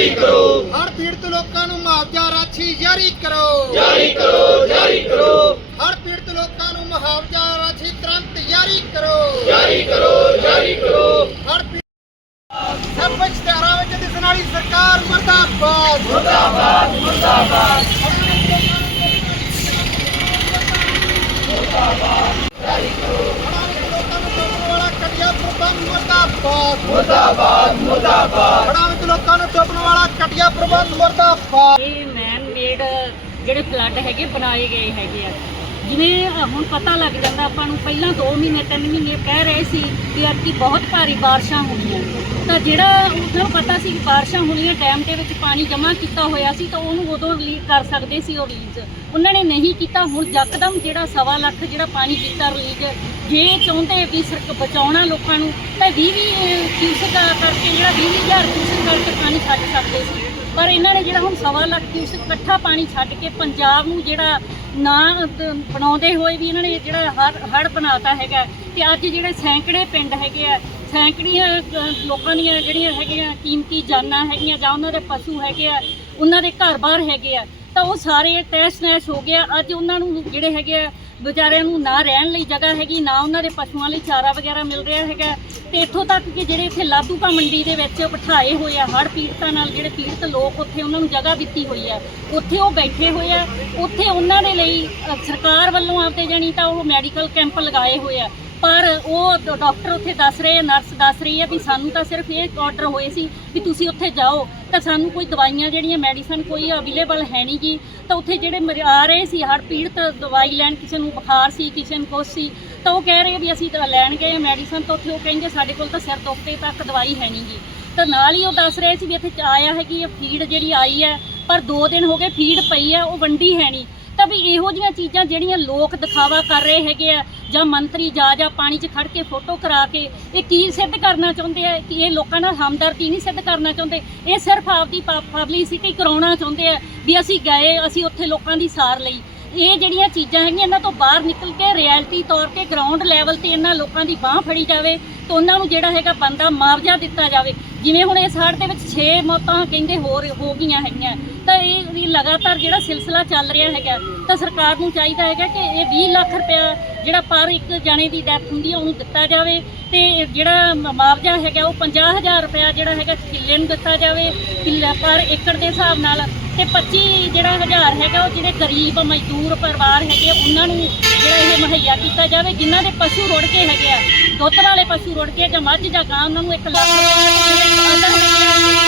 ਜਾਰੀ ਕਰੋ। ਹੜ ਪੀੜਤ ਲੋਕਾਂ ਨੂੰ ਮੁਆਵਜ਼ਾ ਰਾਸ਼ੀ ਜਾਰੀ ਕਰੋ। ਜਾਰੀ ਕਰੋ ਜਾਰੀ ਕਰੋ। ਹੜ ਪੀੜਤ ਲੋਕਾਂ ਨੂੰ ਮੁਆਵਜ਼ਾ ਰਾਸ਼ੀ ਤੁਰੰਤ ਜਾਰੀ ਕਰੋ। ਜਾਰੀ ਕਰੋ ਜਾਰੀ ਕਰੋ। ਹੜ ਸਭ ਇਸ਼ਤਿਹਾਰਾਂ ਵਿੱਚ ਦਿਸਣ ਵਾਲੀ ਸਰਕਾਰ ਮਰਦਾਬਾਦ। ਮੁਰਦਾਬਾਦ ਮੁਰਦਾਬਾਦ। ਵਾਲਾ ਕਟਿਆ ਪ੍ਰਬੰਧ ਮਰਦਾਬਾਦ, ਮੁਰਦਾਬਾਦ। ਮੁਰਦਾਬਾਦ ਹੜਾਂ ਵਿੱਚ ਲੋਕਾਂ ਨੂੰ ਚੁੱਪਣ ਵਾਲਾ ਕਟਿਆ ਪ੍ਰਬੰਧ ਮਰਦਾਬਾਦ। ਇਹ ਮੈਨ ਮੇਡ ਜਿਹੜੇ ਫਲੱਡ ਹੈਗੇ, ਬਣਾਏ ਗਏ ਹੈਗੇ ਆ। ਜਿਵੇਂ ਹੁਣ ਪਤਾ ਲੱਗ ਜਾਂਦਾ, ਆਪਾਂ ਨੂੰ ਪਹਿਲਾਂ 2 ਮਹੀਨੇ 3 ਮਹੀਨੇ ਕਹਿ ਰਹੇ ਸੀ ਕਿ ਅੱਗੇ ਬਹੁਤ ਭਾਰੀ ਬਾਰਿਸ਼ਾਂ ਹੋਣੀਆਂ। ਤਾਂ ਜਿਹੜਾ ਉਹਨਾਂ ਨੂੰ ਪਤਾ ਸੀ ਕਿ ਬਾਰਿਸ਼ਾਂ ਹੋਣੀਆਂ ਟਾਈਮ ਦੇ ਵਿੱਚ ਪਾਣੀ ਜਮ੍ਹਾਂ ਕੀਤਾ ਹੋਇਆ ਸੀ, ਤਾਂ ਉਹਨੂੰ ਉਦੋਂ ਰਿਲੀਜ਼ ਕਰ ਸਕਦੇ ਸੀ ਉਹ ਰਿਲੀਜ਼। ਉਹਨਾਂ ਨੇ ਨਹੀਂ ਕੀਤਾ, ਹੁਣ ਯਕਦਮ ਜਿਹੜਾ ਸਵਾ ਲੱਖ ਜਿਹੜਾ ਪਾਣੀ ਕੀਤਾ ਰਿਲੀਜ਼, ਜੇ ਚਾਹੁੰਦੇ ਵੀ ਸਰਕ ਬਚਾਉਣਾ ਲੋਕਾਂ ਨੂੰ, ਤਾਂ 20 20 ਕਿਊਸਕ ਕਰਕੇ ਜਿਹੜਾ 20 ਹਜ਼ਾਰ ਕਿਊਸਕ ਕਰਕੇ ਪਾਣੀ ਛੱਡ ਸਕਦੇ ਸੀ। ਪਰ ਇਹਨਾਂ ਨੇ ਜਿਹੜਾ ਹੁਣ ਸਵਾ ਲੱਖ ਕਿਊਸਕ ਇਕੱਠਾ ਪਾਣੀ ਛੱਡ ਕੇ ਪੰਜਾਬ ਨੂੰ ਜਿਹੜਾ ਨਾ ਬਣਾਉਂਦੇ ਹੋਏ ਵੀ ਇਹਨਾਂ ਨੇ ਜਿਹੜਾ ਹੜ ਹੜ ਬਣਾਤਾ ਹੈਗਾ ਤੇ ਅੱਜ ਜਿਹੜੇ ਸੈਂਕੜੇ ਪਿੰਡ ਹੈਗੇ ਆ, ਸੈਂਕੜੀਆਂ ਲੋਕਾਂ ਦੀਆਂ ਜਿਹੜੀਆਂ ਹੈਗੀਆਂ ਕੀਮਤੀ ਜਾਨਾਂ ਹੈਗੀਆਂ ਜਾਂ ਉਹਨਾਂ ਦੇ ਪਸ਼ੂ ਹੈਗੇ ਆ, ਉਹਨਾਂ ਦੇ ਘਰ-ਬਾਰ ਹੈਗੇ ਆ ਤਾਂ ਉਹ ਸਾਰੇ ਟੈਸ਼ ਨੈਸ਼ ਹੋ ਗਿਆ। ਅੱਜ ਉਹਨਾਂ ਨੂੰ ਜਿਹੜੇ ਹੈਗੇ ਆ, ਵਿਚਾਰਿਆਂ ਨੂੰ ਨਾ ਰਹਿਣ ਲਈ ਜਗ੍ਹਾ ਹੈਗੀ, ਨਾ ਉਹਨਾਂ ਦੇ ਪਸ਼ੂਆਂ ਲਈ ਚਾਰਾ ਵਗੈਰਾ ਮਿਲ ਰਿਹਾ ਹੈਗਾ। ਤੇ ਇੱਥੋਂ ਤੱਕ ਕਿ ਜਿਹੜੇ ਇੱਥੇ ਲਾਧੂਕਾ ਮੰਡੀ ਦੇ ਵਿੱਚ ਬਿਠਾਏ ਹੋਏ ਆ ਹੜ ਪੀੜਤਾਂ ਨਾਲ ਜਿਹੜੇ ਪੀੜਤ ਲੋਕ ਉੱਥੇ ਉਹਨਾਂ ਨੂੰ ਜਗ੍ਹਾ ਦਿੱਤੀ ਹੋਈ ਆ। ਉੱਥੇ ਉਹ ਬੈਠੇ ਹੋਏ ਆ। ਉੱਥੇ ਉਹਨਾਂ ਦੇ ਲਈ ਸਰਕਾਰ ਵੱਲੋਂ ਆਪਦੇ ਜਾਣੀ ਤਾਂ ਉਹ ਮੈਡੀਕਲ ਕੈਂਪ ਲਗਾਏ ਹੋਏ ਆ। ਪਰ ਉਹ ਡਾਕਟਰ ਉੱਥੇ ਦੱਸ ਰਹੇ ਆ, ਨਰਸ ਦੱਸ ਰਹੀ ਹੈ ਵੀ ਸਾਨੂੰ ਤਾਂ ਸਿਰਫ ਇਹ ਆਰਡਰ ਹੋਏ ਸੀ ਵੀ ਤੁਸੀਂ ਉੱਥੇ ਜਾਓ। ਤਾਂ ਸਾਨੂੰ ਕੋਈ ਦਵਾਈਆਂ ਜਿਹੜੀਆਂ ਮੈਡੀਸਨ ਕੋਈ ਅਵੇਲੇਬਲ ਹੈ ਨਹੀਂ ਜੀ, ਤਾਂ ਉੱਥੇ ਜਿਹੜੇ ਮਰ- ਆ ਰਹੇ ਸੀ ਹਰ ਪੀੜਤ ਦਵਾਈ ਲੈਣ, ਕਿਸੇ ਨੂੰ ਬੁਖਾਰ ਸੀ, ਕਿਸੇ ਨੂੰ ਕੁਛ ਸੀ, ਤਾਂ ਉਹ ਕਹਿ ਰਹੇ ਵੀ ਅਸੀਂ ਤਾਂ ਲੈਣ ਗਏ ਮੈਡੀਸਨ ਤਾਂ ਉੱਥੇ ਉਹ ਕਹਿੰਦੇ ਸਾਡੇ ਕੋਲ ਤਾਂ ਸਿਰ ਦੁਖਤੇ ਤੱਕ ਦਵਾਈ ਹੈ ਨਹੀਂ ਜੀ। ਤਾਂ ਨਾਲ ਹੀ ਉਹ ਦੱਸ ਰਹੇ ਸੀ ਵੀ ਇੱਥੇ ਆਇਆ ਹੈ ਕਿ ਇਹ ਫੀਡ ਜਿਹੜੀ ਆਈ ਹੈ, ਪਰ 2 ਦਿਨ ਹੋ ਗਏ ਫੀਡ ਪਈ ਹੈ, ਉਹ ਵੰਡੀ ਹੈ ਨਹੀਂ ਤਾਂ ਵੀ ਇਹੋ ਜਿਹੀਆਂ ਚੀਜ਼ਾਂ ਜਿਹੜੀਆਂ ਲੋਕ ਦਿਖਾਵਾ ਕਰ ਰਹੇ ਹੈਗੇ ਆ, ਜਾਂ ਮੰਤਰੀ ਜਾ ਜਾ ਪਾਣੀ 'ਚ ਖੜ ਕੇ ਫੋਟੋ ਕਰਾ ਕੇ, ਇਹ ਕੀ ਸਿੱਧ ਕਰਨਾ ਚਾਹੁੰਦੇ ਆ? ਕਿ ਇਹ ਲੋਕਾਂ ਨਾਲ ਹਮਦਰਦੀ ਨਹੀਂ ਸਿੱਧ ਕਰਨਾ ਚਾਹੁੰਦੇ? ਇਹ ਸਿਰਫ ਆਪਦੀ ਪਬਲਿਸਿਟੀ ਕਰਾਉਣਾ ਚਾਹੁੰਦੇ ਆ ਵੀ ਅਸੀਂ ਗਏ, ਅਸੀਂ ਉੱਥੇ ਲੋਕਾਂ ਦੀ ਸਾਰ ਲਈ। ਇਹ ਜਿਹੜੀਆਂ ਚੀਜ਼ਾਂ ਹੈਗੀਆਂ, ਇਹਨਾਂ ਤੋਂ ਬਾਹਰ ਨਿਕਲ ਕੇ ਰਿਐਲਿਟੀ ਤੌਰ ਤੇ ਗਰਾਊਂਡ ਲੈਵਲ ਤੇ ਇਹਨਾਂ ਲੋਕਾਂ ਦੀ ਬਾਹ ਫੜੀ ਜਾਵੇ, ਤੇ ਉਹਨਾਂ ਨੂੰ ਜਿਹੜਾ ਹੈਗਾ ਬੰਦਾ ਮੁਆਵਜ਼ਾ ਦਿੱਤਾ ਜਾਵੇ। ਜਿਵੇਂ ਹੁਣ ਇਸ ਹੜ੍ਹ ਦੇ ਵਿੱਚ 6 ਮੌਤਾਂ ਕਹਿੰਦੇ ਹੋਰ ਹੋ ਗਈਆਂ ਹੈਗੀਆਂ, ਤਾਂ ਇਹ ਵੀ ਲਗਾਤਾਰ ਜਿਹੜਾ ਸਿਲਸਿਲਾ ਚੱਲ ਰਿਹਾ ਹੈਗਾ, ਤਾਂ ਸਰਕਾਰ ਨੂੰ ਚਾਹੀਦਾ ਹੈਗਾ ਕਿ ਇਹ 20 ਲੱਖ ਰੁਪਇਆ ਜਿਹੜਾ ਪਰ ਇੱਕ ਜਣੇ ਦੀ ਡੈਥ ਹੁੰਦੀ ਹੈ ਉਹਨੂੰ ਦਿੱਤਾ ਜਾਵੇ ਤੇ ਜਿਹੜਾ ਮੁਆਵਜ਼ਾ ਹੈਗਾ ਉਹ 50000 ਰੁਪਇਆ ਜਿਹੜਾ ਹੈਗਾ ਕਿੱਲੇ ਨੂੰ ਦਿੱਤਾ ਜਾਵੇ, ਕਿੱਲਾ ਪਰ ਏਕੜ ਦੇ ਹਿਸਾਬ ਨਾਲ, ਤੇ 25 ਜਿਹੜਾ ਹਜ਼ਾਰ ਹੈਗਾ ਉਹ ਜਿਹੜੇ ਗਰੀਬ, ਮਜ਼ਦੂਰ ਪਰਿਵਾਰ ਹੈਗੇ ਉਹਨਾਂ ਨੂੰ ਜਿਹੜਾ ਇਹ ਮੁਹੱਈਆ ਕੀਤਾ ਜਾਵੇ, ਜਿਨ੍ਹਾਂ ਦੇ ਪਸ਼ੂ ਰੁੜ ਕੇ ਹੈਗੇ ਆ, ਦੁੱਧ ਵਾਲੇ ਪਸ਼ੂ ਰੁੜ ਕੇ ਜਾਂ ਮੱਝ ਜਾਂ ਗਾਂ, ਉਹਨਾਂ ਨੂੰ 1 ਲੱਖ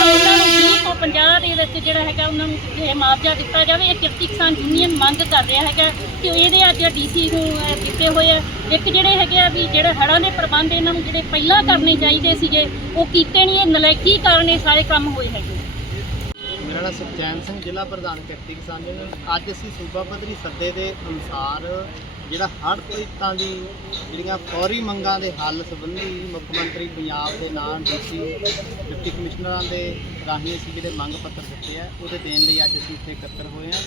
ਉਹਨਾਂ ਨੂੰ 20 ਤੋਂ 50 ਦੇ ਵਿੱਚ ਜਿਹੜਾ ਹੈਗਾ, ਉਹਨਾਂ ਨੂੰ ਇਹ ਮੁਆਵਜ਼ਾ ਦਿੱਤਾ ਜਾਵੇ। ਇਹ ਕਿਰਤੀ ਕਿਸਾਨ ਯੂਨੀਅਨ ਮੰਗ ਕਰ ਰਿਹਾ ਹੈਗਾ ਕਿ ਇਹਦੇ ਅੱਜ ਡੀਸੀ ਨੂੰ ਦਿੱਤੇ ਹੋਏ ਆ। ਇੱਕ ਜਿਹੜੇ ਹੈਗੇ ਆ ਵੀ ਜਿਹੜੇ ਹੜ੍ਹਾਂ ਦੇ ਪ੍ਰਬੰਧ ਇਹਨਾਂ ਨੂੰ ਜਿਹੜੇ ਪਹਿਲਾਂ ਕਰਨੇ ਚਾਹੀਦੇ ਸੀਗੇ, ਉਹ ਕੀਤੇ ਨਹੀਂ, ਇਹ ਨਲਾਇਕੀ ਕਾਰਨ ਇਹ ਸਾਰੇ ਕੰਮ ਹੋਏ ਹੈਗੇ। ਮੇਰਾ ਨਾਮ ਸੁਖਚੈਨ ਸਿੰਘ, ਜ਼ਿਲ੍ਹਾ ਪ੍ਰਧਾਨ ਕਿਰਤੀ ਕਿਸਾਨ ਯੂਨੀਅਨ। ਅੱਜ ਅਸੀਂ ਸੂਬਾ ਪੱਧਰੀ ਸੱਦੇ ਦੇ ਅਨੁਸਾਰ ਜਿਹੜਾ ਹੜ੍ਹ ਪੀੜਤਾਂ ਦੀ ਜਿਹੜੀਆਂ ਫੌਰੀ ਮੰਗਾਂ ਦੇ ਹੱਲ ਸੰਬੰਧੀ ਮੁੱਖ ਮੰਤਰੀ ਪੰਜਾਬ ਦੇ ਨਾਂ ਡੀਸੀ ਡਿਪਟੀ ਕਮਿਸ਼ਨਰਾਂ ਦੇ ਰਾਹੀਂ ਅਸੀਂ ਜਿਹੜੇ ਮੰਗ ਪੱਤਰ ਦਿੱਤੇ ਆ, ਉਹਦੇ ਦੇਣ ਲਈ ਅੱਜ ਅਸੀਂ ਇੱਥੇ ਇਕੱਤਰ ਹੋਏ ਆ।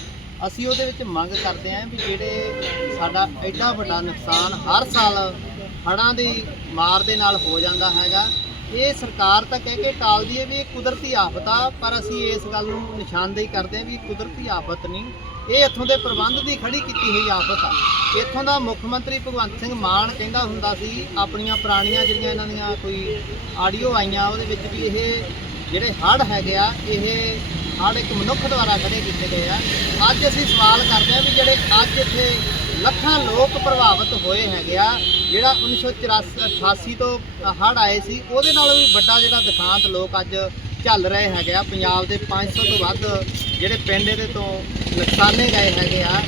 ਅਸੀਂ ਉਹਦੇ ਵਿੱਚ ਮੰਗ ਕਰਦੇ ਆਂ ਵੀ ਜਿਹੜੇ ਸਾਡਾ ਐਡਾ ਵੱਡਾ ਨੁਕਸਾਨ ਹਰ ਸਾਲ ਹੜ੍ਹਾਂ ਦੀ ਮਾਰ ਦੇ ਨਾਲ ਹੋ ਜਾਂਦਾ ਹੈਗਾ ਇਹ ਸਰਕਾਰ ਤਾਂ ਕਹਿ ਕੇ ਟਾਲਦੀ ਹੈ ਵੀ ਇਹ ਕੁਦਰਤੀ ਆਫਤ ਆ, ਪਰ ਅਸੀਂ ਇਸ ਗੱਲ ਨੂੰ ਨਿਸ਼ਾਨਦੇਹੀ ਕਰਦੇ ਹਾਂ ਵੀ ਕੁਦਰਤੀ ਆਫਤ ਨਹੀਂ। ਇਹ ਇੱਥੋਂ ਦੇ ਪ੍ਰਬੰਧ ਦੀ ਖੜੀ ਕੀਤੀ ਹੋਈ ਆਫਤ ਆ। ਇੱਥੋਂ ਦਾ ਮੁੱਖ ਮੰਤਰੀ ਭਗਵੰਤ ਸਿੰਘ ਮਾਨ ਕਹਿੰਦਾ ਹੁੰਦਾ ਸੀ, ਆਪਣੀਆਂ ਪੁਰਾਣੀਆਂ ਜਿਹੜੀਆਂ ਇਹਨਾਂ ਦੀਆਂ ਕੋਈ ਆਡੀਓ ਆਈਆਂ, ਉਹਦੇ ਵਿੱਚ ਵੀ ਇਹ ਜਿਹੜੇ ਹੜ੍ਹ ਹੈਗੇ ਆ, ਇਹ ਹੜ੍ਹ ਇੱਕ ਮਨੁੱਖ ਦੁਆਰਾ ਖੜੇ ਕੀਤੇ ਗਏ ਆ। ਅੱਜ ਅਸੀਂ ਸਵਾਲ ਕਰਦੇ ਹਾਂ ਵੀ ਜਿਹੜੇ ਅੱਜ ਇੱਥੇ ਲੱਖਾਂ ਲੋਕ ਪ੍ਰਭਾਵਿਤ ਹੋਏ ਹੈਗੇ ਆ ਜਿਹੜਾ 1984 ਤੋਂ ਹੜ੍ਹ ਆਏ ਸੀ, ਉਹਦੇ ਨਾਲੋਂ ਵੀ ਵੱਡਾ ਜਿਹੜਾ ਦੁਖਾਂਤ ਲੋਕ ਅੱਜ ਝੱਲ ਰਹੇ ਹੈਗੇ ਆ। ਪੰਜਾਬ ਦੇ 500 ਤੋਂ ਵੱਧ ਜਿਹੜੇ ਪਿੰਡ ਇਹਦੇ ਤੋਂ ਨੁਕਸਾਨੇ ਗਏ ਹੈਗੇ ਆ।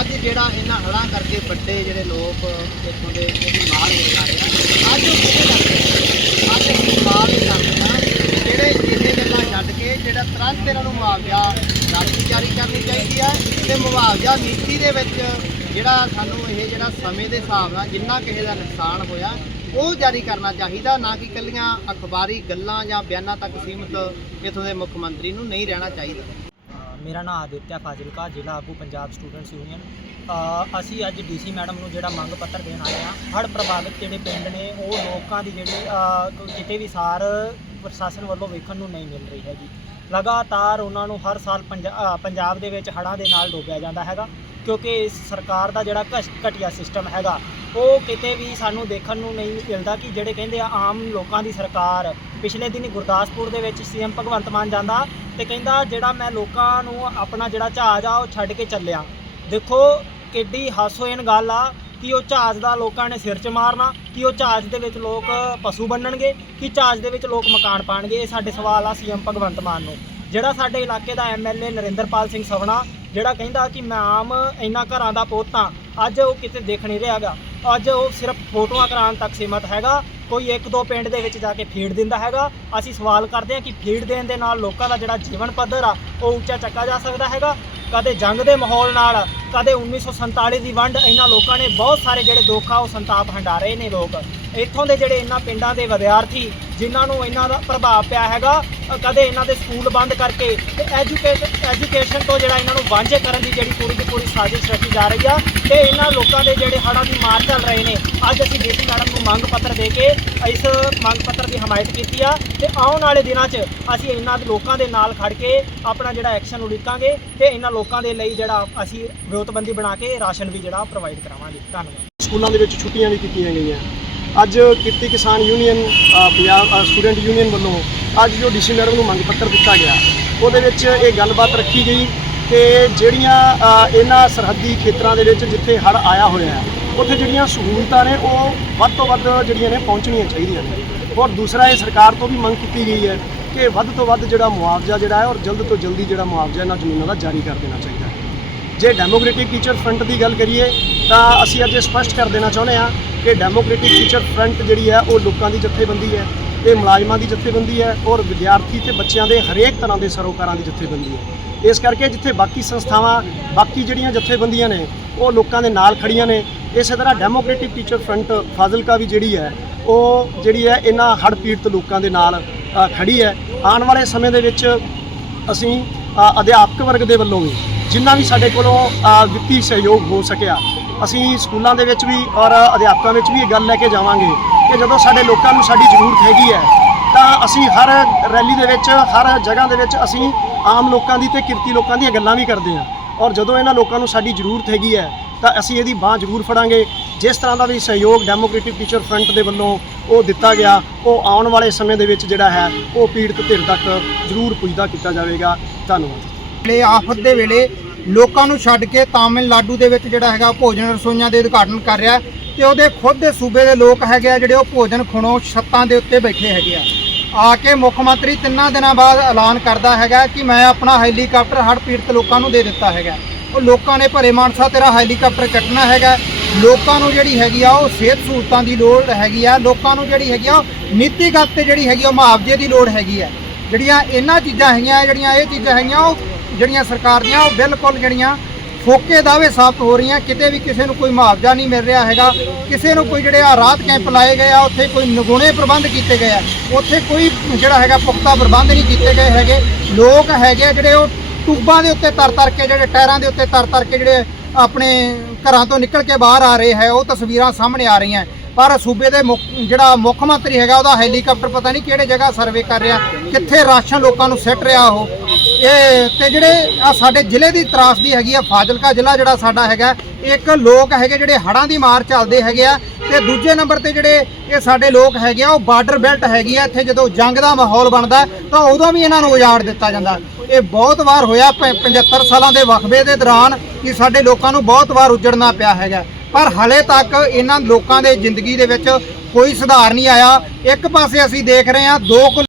ਅੱਜ ਜਿਹੜਾ ਇਹਨਾਂ ਹੜ੍ਹਾਂ ਕਰਕੇ ਵੱਡੇ ਜਿਹੜੇ ਲੋਕ ਇੱਥੋਂ ਦੇ ਇਹਦੀ ਮਾਰ ਹੋ ਜਾ ਰਹੇ ਆ। ਅੱਜ ਉਹ ਕਿਹਦੇ ਕਰਦੇ ਆ? ਅੱਜ ਅਸੀਂ ਸਵਾਲ ਇਹ ਕਰਦੇ ਆ। ਜਿਹੜੇ ਇਹ ਗੱਲਾਂ ਛੱਡ ਕੇ ਜਿਹੜਾ ਤੁਰੰਤ ਇਹਨਾਂ ਨੂੰ ਮੁਆਵਜ਼ਾ ਰਾਸ਼ੀ ਜਾਰੀ ਕਰਨੀ ਚਾਹੀਦੀ ਹੈ ਤੇ ਮੁਆਵਜ਼ਾ ਨੀਤੀ ਦੇ ਵਿੱਚ ਜਿਹੜਾ ਸਾਨੂੰ ਇਹ ਜਿਹੜਾ ਸਮੇਂ ਦੇ ਹਿਸਾਬ ਨਾਲ ਜਿੰਨਾ ਕਿਸੇ ਦਾ ਨੁਕਸਾਨ ਹੋਇਆ, ਉਹ ਜਾਰੀ ਕਰਨਾ ਚਾਹੀਦਾ, ਨਾ ਕਿ ਇਕੱਲੀਆਂ ਅਖਬਾਰੀ ਗੱਲਾਂ ਜਾਂ ਬਿਆਨਾਂ ਤੱਕ ਸੀਮਿਤ ਇਥੋਂ ਦੇ ਮੁੱਖ ਮੰਤਰੀ ਨੂੰ ਨਹੀਂ ਰਹਿਣਾ ਚਾਹੀਦਾ। ਮੇਰਾ ਨਾਮ ਆਦਿਤਿਆ ਫਾਜ਼ਿਲਕਾ, ਜ਼ਿਲ੍ਹਾ ਆਗੂ ਪੰਜਾਬ ਸਟੂਡੈਂਟਸ ਯੂਨੀਅਨ। ਅਸੀਂ ਅੱਜ ਡੀਸੀ ਮੈਡਮ ਨੂੰ ਜਿਹੜਾ ਮੰਗ ਪੱਤਰ ਦੇਣ ਆਏ ਹਾਂ, ਹੜ੍ਹ ਪ੍ਰਭਾਵਿਤ ਜਿਹੜੇ ਪਿੰਡ ਨੇ, ਉਹ ਲੋਕਾਂ ਦੀ ਜਿਹੜੀ ਕਿਤੇ ਵੀ ਸਾਰ ਪ੍ਰਸ਼ਾਸਨ ਵੱਲੋਂ ਵੇਖਣ ਨੂੰ ਨਹੀਂ ਮਿਲ ਰਹੀ ਹੈਗੀ। ਲਗਾਤਾਰ ਉਹਨਾਂ ਨੂੰ ਹਰ ਸਾਲ ਪੰਜਾਬ ਦੇ ਵਿੱਚ ਹੜ੍ਹਾਂ ਦੇ ਨਾਲ ਡੋਬਿਆ ਜਾਂਦਾ ਹੈਗਾ, ਕਿਉਂਕਿ ਇਸ ਸਰਕਾਰ ਦਾ ਜਿਹੜਾ ਘਸ- ਘਟੀਆ ਸਿਸਟਮ ਹੈਗਾ, ਉਹ ਕਿਤੇ ਵੀ ਸਾਨੂੰ ਦੇਖਣ ਨੂੰ ਨਹੀਂ ਮਿਲਦਾ ਕਿ ਜਿਹੜੇ ਕਹਿੰਦੇ ਆ ਆਮ ਲੋਕਾਂ ਦੀ ਸਰਕਾਰ ਪਿਛਲੇ ਦਿਨੀ ਗੁਰਦਾਸਪੁਰ ਦੇ ਵਿੱਚ ਸੀਐਮ ਭਗਵੰਤ ਮਾਨ ਜਾਂਦਾ ਤੇ ਕਹਿੰਦਾ ਜਿਹੜਾ ਮੈਂ ਲੋਕਾਂ ਨੂੰ ਆਪਣਾ ਜਿਹੜਾ ਜਹਾਜ਼ ਆ ਉਹ ਛੱਡ ਕੇ ਚੱਲਿਆ। ਦੇਖੋ ਕਿੱਡੀ ਹਾਸੋਹੀਣ ਗੱਲ ਆ ਕਿ ਉਹ ਜਹਾਜ਼ ਦਾ ਲੋਕਾਂ ਨੇ ਸਿਰ 'ਚ ਮਾਰਨਾ, ਕਿ ਉਹ ਜਹਾਜ਼ ਦੇ ਵਿੱਚ ਲੋਕ ਪਸ਼ੂ ਬੰਨਣਗੇ, ਕਿ ਜਹਾਜ਼ ਦੇ ਵਿੱਚ ਲੋਕ ਮਕਾਨ ਪਾਣਗੇ, ਇਹ ਸਾਡੇ ਸਵਾਲ ਆ ਸੀਐਮ ਭਗਵੰਤ ਮਾਨ ਨੂੰ। ਜਿਹੜਾ ਸਾਡੇ ਇਲਾਕੇ ਦਾ ਐਮਐਲਏ ਨਰਿੰਦਰਪਾਲ ਸਿੰਘ ਸਵਣਾ, ਜਿਹੜਾ ਕਹਿੰਦਾ ਕਿ ਮੈਂ ਆਮ ਇਹਨਾਂ ਘਰਾਂ ਦਾ ਪੁੱਤ ਹਾਂ, ਅੱਜ ਉਹ ਕਿਤੇ ਦੇਖ ਨਹੀਂ ਰਿਹਾਗਾ ਅੱਜ ਉਹ ਸਿਰਫ ਫੋਟੋਆਂ ਕਰਾਉਣ ਤੱਕ ਸੀਮਤ ਹੈਗਾ, ਕੋਈ ਇੱਕ ਦੋ ਪਿੰਡ ਦੇ ਵਿੱਚ ਜਾ ਕੇ ਫੀਡ ਦਿੰਦਾ ਹੈਗਾ। ਅਸੀਂ ਸਵਾਲ ਕਰਦੇ ਹਾਂ ਕਿ ਫੀਡ ਦੇਣ ਦੇ ਨਾਲ ਲੋਕਾਂ ਦਾ ਜਿਹੜਾ ਜੀਵਨ ਪੱਧਰ ਆ, ਉਹ ਉੱਚਾ ਚੱਕਾ ਜਾ ਸਕਦਾ ਹੈਗਾ। ਕਦੇ ਜੰਗ ਦੇ ਮਾਹੌਲ ਨਾਲ, ਕਦੇ 1947 ਦੀ ਵੰਡ, ਇਹਨਾਂ ਲੋਕਾਂ ਨੇ ਬਹੁਤ ਸਾਰੇ ਜਿਹੜੇ ਦੁੱਖ ਆ ਉਹ ਸੰਤਾਪ ਹੰਡਾ ਰਹੇ ਨੇ ਲੋਕ। ਇੱਥੋਂ ਦੇ ਜਿਹੜੇ ਇਹਨਾਂ ਪਿੰਡਾਂ ਦੇ ਵਿਦਿਆਰਥੀ ਜਿਨ੍ਹਾਂ ਨੂੰ ਇਹਨਾਂ ਦਾ ਪ੍ਰਭਾਵ ਪਿਆ ਹੈਗਾ ਕਦੇ ਇਹਨਾਂ ਦੇ ਸਕੂਲ ਬੰਦ ਕਰਕੇ ਤੇ ਐਜੂਕੇਸ਼ਨ ਐਜੂਕੇਸ਼ਨ ਤੋਂ ਜਿਹੜਾ ਇਹਨਾਂ ਨੂੰ ਵਾਂਝੇ ਕਰਨ ਦੀ ਜਿਹੜੀ ਪੂਰੀ ਦੀ ਪੂਰੀ ਸਾਜ਼ਿਸ਼ ਰਚੀ ਜਾ ਰਹੀ ਆ ਤੇ ਇਹਨਾਂ ਲੋਕਾਂ ਦੇ ਜਿਹੜੇ ਹੜ੍ਹਾਂ ਦੀ ਮਾਰ ਚੱਲ ਰਹੇ ਨੇ, ਅੱਜ ਅਸੀਂ ਡੀਸੀ ਮੈਡਮ ਨੂੰ ਮੰਗ ਪੱਤਰ ਦੇ ਕੇ ਇਸ ਮੰਗ ਪੱਤਰ ਦੀ ਹਮਾਇਤ ਕੀਤੀ ਆ ਤੇ ਆਉਣ ਵਾਲੇ ਦਿਨਾਂ 'ਚ ਅਸੀਂ ਇਹਨਾਂ ਦੇ ਲੋਕਾਂ ਦੇ ਨਾਲ ਖੜ ਕੇ ਆਪਣਾ ਜਿਹੜਾ ਐਕਸ਼ਨ ਉਲੀਕਾਂਗੇ ਤੇ ਇਹਨਾਂ ਲੋਕਾਂ ਦੇ ਲਈ ਜਿਹੜਾ ਅਸੀਂ ਵਿਉਂਤਬੰਦੀ ਬਣਾ ਕੇ ਰਾਸ਼ਨ ਵੀ ਜਿਹੜਾ ਪ੍ਰੋਵਾਈਡ ਕਰਾਵਾਂਗੇ। ਧੰਨਵਾਦ। ਸਕੂਲਾਂ ਦੇ ਵਿੱਚ ਛੁੱਟੀਆਂ ਵੀ ਕੀਤੀਆਂ ਗਈਆਂ। ਅੱਜ Kirti Kisan union Punjab student union ਵੱਲੋਂ ਅੱਜ ਜੋ ਡੀਸੀ ਮੈਡਮ ਨੂੰ ਮੰਗ ਪੱਤਰ ਦਿੱਤਾ ਗਿਆ, ਉਹਦੇ ਵਿੱਚ ਇਹ ਗੱਲਬਾਤ ਰੱਖੀ ਗਈ ਕਿ ਜਿਹੜੀਆਂ ਇਹਨਾਂ ਸਰਹੱਦੀ ਖੇਤਰਾਂ ਦੇ ਵਿੱਚ ਜਿੱਥੇ ਹੜ੍ਹ ਆਇਆ ਹੋਇਆ ਹੈ, ਉੱਥੇ ਜਿਹੜੀਆਂ ਸਹੂਲਤਾਂ ਨੇ ਉਹ ਵੱਧ ਤੋਂ ਵੱਧ ਜਿਹੜੀਆਂ ਨੇ ਪਹੁੰਚਣੀਆਂ ਚਾਹੀਦੀਆਂ ਨੇ। ਔਰ ਦੂਸਰਾ, ਇਹ ਸਰਕਾਰ ਤੋਂ ਵੀ ਮੰਗ ਕੀਤੀ ਗਈ ਹੈ ਕਿ ਵੱਧ ਤੋਂ ਵੱਧ ਜਿਹੜਾ ਮੁਆਵਜ਼ਾ ਜਿਹੜਾ ਹੈ, ਔਰ ਜਲਦ ਤੋਂ ਜਲਦੀ ਜਿਹੜਾ ਮੁਆਵਜ਼ਾ ਇਹਨਾਂ ਜ਼ਮੀਨਾਂ ਦਾ ਜਾਰੀ ਕਰ ਦੇਣਾ ਚਾਹੀਦਾ। ਜੇ ਡੈਮੋਕ੍ਰੈਟਿਕ ਟੀਚਰ ਫਰੰਟ ਦੀ ਗੱਲ ਕਰੀਏ ਤਾਂ ਅਸੀਂ ਅੱਜ ਇਹ ਸਪਸ਼ਟ ਕਰ ਦੇਣਾ ਚਾਹੁੰਦੇ ਹਾਂ ਕਿ ਡੈਮੋਕ੍ਰੈਟਿਕ ਟੀਚਰ ਫਰੰਟ ਜਿਹੜੀ ਹੈ ਉਹ ਲੋਕਾਂ ਦੀ ਜਥੇਬੰਦੀ ਹੈ ਇਹ ਮੁਲਾਜ਼ਮਾਂ ਦੀ ਜਥੇਬੰਦੀ ਹੈ ਔਰ ਵਿਦਿਆਰਥੀ ਤੇ ਬੱਚਿਆਂ ਦੇ ਹਰੇਕ ਤਰ੍ਹਾਂ ਦੇ ਸਰੋਕਾਰਾਂ ਦੀ ਜਥੇਬੰਦੀ ਹੈ। ਇਸ ਕਰਕੇ ਜਿੱਥੇ ਬਾਕੀ ਸੰਸਥਾਵਾਂ ਬਾਕੀ ਜਿਹੜੀਆਂ ਜਥੇਬੰਦੀਆਂ ਨੇ ਉਹ ਲੋਕਾਂ ਦੇ ਨਾਲ ਖੜੀਆਂ ਨੇ ਇਸੇ ਤਰ੍ਹਾਂ ਡੈਮੋਕ੍ਰੈਟਿਕ ਟੀਚਰ ਫਰੰਟ ਫਾਜ਼ਿਲਕਾ ਵੀ ਜਿਹੜੀ ਹੈ ਉਹ ਜਿਹੜੀ ਹੈ ਇਹਨਾਂ ਹੜ੍ਹ ਪੀੜਤ ਲੋਕਾਂ ਦੇ ਨਾਲ ਅ, ਖੜੀ ਹੈ। ਆਉਣ ਵਾਲੇ ਸਮੇਂ ਦੇ ਵਿੱਚ ਅਸੀਂ ਅਧਿਆਪਕ ਵਰਗ ਦੇ ਵੱਲੋਂ ਵੀ ਜਿੰਨਾ ਵੀ ਸਾਡੇ ਕੋਲੋਂ ਵਿੱਤੀ ਸਹਿਯੋਗ ਹੋ ਸਕਿਆ, ਅਸੀਂ ਸਕੂਲਾਂ ਦੇ ਵਿੱਚ ਵੀ ਔਰ ਅਧਿਆਪਕਾਂ ਵਿੱਚ ਵੀ ਇਹ ਗੱਲ ਲੈ ਕੇ ਜਾਵਾਂਗੇ ਕਿ ਜਦੋਂ ਸਾਡੇ ਲੋਕਾਂ ਨੂੰ ਸਾਡੀ ਜ਼ਰੂਰਤ ਹੈਗੀ ਹੈ, ਤਾਂ ਅਸੀਂ ਹਰ ਰੈਲੀ ਦੇ ਵਿੱਚ, ਹਰ ਜਗ੍ਹਾ ਦੇ ਵਿੱਚ ਅਸੀਂ ਆਮ ਲੋਕਾਂ ਦੀ ਤੇ ਕਿਰਤੀ ਲੋਕਾਂ ਦੀਆਂ ਗੱਲਾਂ ਵੀ ਕਰਦੇ ਹਾਂ। ਔਰ ਜਦੋਂ ਇਹਨਾਂ ਲੋਕਾਂ ਨੂੰ ਸਾਡੀ ਜ਼ਰੂਰਤ ਹੈਗੀ ਹੈ, ਤਾਂ ਅਸੀਂ ਇਹਦੀ ਬਾਹ ਜ਼ਰੂਰ ਫੜਾਂਗੇ। ਜਿਸ ਤਰ੍ਹਾਂ ਦਾ ਵੀ ਸਹਿਯੋਗ ਡੈਮੋਕ੍ਰੈਟਿਕ ਟੀਚਰ ਫਰੰਟ ਦੇ ਵੱਲੋਂ ਉਹ ਦਿੱਤਾ ਗਿਆ, ਉਹ ਆਉਣ ਵਾਲੇ ਸਮੇਂ ਦੇ ਵਿੱਚ ਜਿਹੜਾ ਹੈ, ਉਹ ਪੀੜਤ ਧਿਰ ਤੱਕ ਜ਼ਰੂਰ ਪੁੱਜਦਾ ਕੀਤਾ ਜਾਵੇਗਾ। ਧੰਨਵਾਦ। ਵੇਲੇ ਆਫਤ ਦੇ ਵੇਲੇ ਲੋਕਾਂ ਨੂੰ ਛੱਡ ਕੇ ਤਾਮਿਲਨਾਡੂ ਦੇ ਵਿੱਚ ਜਿਹੜਾ ਹੈਗਾ ਭੋਜਨ ਰਸੋਈਆਂ ਦੇ ਉਦਘਾਟਨ ਕਰ ਰਿਹਾ ਤੇ ਉਹਦੇ ਖੁਦ ਦੇ ਸੂਬੇ ਦੇ ਲੋਕ ਹੈਗੇ ਆ ਜਿਹੜੇ ਉਹ ਭੋਜਨ ਖਣੋ ਛੱਤਾਂ ਦੇ ਉੱਤੇ ਬੈਠੇ ਹੈਗੇ ਆ। ਆ ਕੇ ਮੁੱਖ ਮੰਤਰੀ ਤਿੰਨਾਂ ਦਿਨਾਂ ਬਾਅਦ ਐਲਾਨ ਕਰਦਾ ਹੈਗਾ ਕਿ ਮੈਂ ਆਪਣਾ ਹੈਲੀਕਾਪਟਰ ਹੜ੍ਹ ਪੀੜਤ ਲੋਕਾਂ ਨੂੰ ਦੇ ਦਿੱਤਾ ਹੈਗਾ ਉਹ ਲੋਕਾਂ ਨੇ ਭਰੇ ਮਾਨਸਾ ਤੇਰਾ ਹੈਲੀਕਾਪਟਰ ਕੱਟਣਾ ਹੈਗਾ ਲੋਕਾਂ ਨੂੰ ਜਿਹੜੀ ਹੈਗੀ ਆ ਉਹ ਸਿਹਤ ਸਹੂਲਤਾਂ ਦੀ ਲੋੜ ਹੈਗੀ ਆ। ਲੋਕਾਂ ਨੂੰ ਜਿਹੜੀ ਹੈਗੀ ਆ ਉਹ ਨੀਤੀਗਤ ਤੇ ਜਿਹੜੀ ਹੈਗੀ ਆ ਉਹ ਮੁਆਵਜ਼ੇ ਦੀ ਲੋੜ ਹੈਗੀ ਆ। ਜਿਹੜੀਆਂ ਇਹਨਾਂ ਚੀਜ਼ਾਂ ਹੈਗੀਆਂ, ਜਿਹੜੀਆਂ ਇਹ ਚੀਜ਼ਾਂ ਹੈਗੀਆਂ, ਉਹ ਜਿਹੜੀਆਂ ਸਰਕਾਰ ਦੀਆਂ, ਉਹ ਬਿਲਕੁਲ ਜਿਹੜੀਆਂ ਫੋਕੇ ਦਾਅਵੇ ਸਾਬਤ ਹੋ ਰਹੀਆਂ, ਕਿਤੇ ਵੀ ਕਿਸੇ ਨੂੰ ਕੋਈ ਮੁਆਵਜ਼ਾ ਨਹੀਂ ਮਿਲ ਰਿਹਾ ਹੈਗਾ, ਕਿਸੇ ਨੂੰ ਕੋਈ ਜਿਹੜੇ ਆ ਰਾਤ ਕੈਂਪ ਲਾਏ ਗਏ ਆ, ਉੱਥੇ ਕੋਈ ਨਗੂਣੇ ਪ੍ਰਬੰਧ ਕੀਤੇ ਗਏ ਆ, ਉੱਥੇ ਕੋਈ ਜਿਹੜਾ ਹੈਗਾ ਪੁਖਤਾ ਪ੍ਰਬੰਧ ਨਹੀਂ ਕੀਤੇ ਗਏ ਹੈਗੇ, ਲੋਕ ਹੈਗੇ ਆ ਜਿਹੜੇ ਉਹ ਟੂਬਾਂ ਦੇ ਉੱਤੇ ਤਰ ਤਰ ਕੇ, ਜਿਹੜੇ ਟਾਇਰਾਂ ਦੇ ਉੱਤੇ ਤਰ ਤਰ ਕੇ ਜਿਹੜੇ ਆਪਣੇ ਘਰਾਂ ਤੋਂ ਨਿਕਲ ਕੇ ਬਾਹਰ ਆ ਰਹੇ ਹੈ, ਉਹ ਤਸਵੀਰਾਂ ਸਾਹਮਣੇ ਆ ਰਹੀਆਂ। ਪਰ ਸੂਬੇ ਦੇ ਮੁੱਖ ਜਿਹੜਾ ਮੁੱਖ ਮੰਤਰੀ ਹੈਗਾ ਉਹਦਾ ਹੈਲੀਕਾਪਟਰ ਪਤਾ ਨਹੀਂ ਕਿਹੜੇ ਜਗ੍ਹਾ ਸਰਵੇ ਕਰ ਰਿਹਾ, ਕਿੱਥੇ ਰਾਸ਼ਨ ਲੋਕਾਂ ਨੂੰ ਸਿੱਟ ਰਿਹਾ ਉਹ। ਇਹ ਤੇ ਜਿਹੜੇ ਆ ਸਾਡੇ ਜ਼ਿਲ੍ਹੇ ਦੀ ਤਰਾਸਦੀ ਹੈਗੀ ਆ, ਫਾਜ਼ਿਲਕਾ ਜ਼ਿਲ੍ਹਾ ਜਿਹੜਾ ਸਾਡਾ ਹੈਗਾ, ਇੱਕ ਲੋਕ ਹੈਗੇ ਜਿਹੜੇ ਹੜਾਂ ਦੀ ਮਾਰ ਚੱਲਦੇ ਹੈਗੇ ਆ, ਤੇ ਦੂਜੇ ਨੰਬਰ ਤੇ ਜਿਹੜੇ ਇਹ ਸਾਡੇ ਲੋਕ ਹੈਗੇ ਆ, ਉਹ ਬਾਰਡਰ ਬੈਲਟ ਹੈਗੀ ਆ, ਇੱਥੇ ਜਦੋਂ ਜੰਗ ਦਾ ਮਾਹੌਲ ਬਣਦਾ, ਤਾਂ ਉਦੋਂ ਵੀ ਇਹਨਾਂ ਨੂੰ ਉਜਾੜ ਦਿੱਤਾ ਜਾਂਦਾ। ਇਹ ਬਹੁਤ ਵਾਰ ਹੋਇਆ, ਪ- 75 ਸਾਲਾਂ ਦੇ ਵਕਫੇ ਦੇ ਦੌਰਾਨ ਕਿ ਸਾਡੇ ਲੋਕਾਂ ਨੂੰ ਬਹੁਤ ਵਾਰ ਉਜੜਨਾ ਪਿਆ ਹੈਗਾ। ਪਰ ਹਲੇ ਤੱਕ ਇਹਨਾਂ ਲੋਕਾਂ ਦੇ ਜ਼ਿੰਦਗੀ ਦੇ ਵਿੱਚ ਕੋਈ ਸੁਧਾਰ ਨਹੀਂ ਆਇਆ। ਇੱਕ ਪਾਸੇ ਅਸੀਂ ਦੇਖ ਰਹੇ ਹਾਂ ਦੋ ਕੁ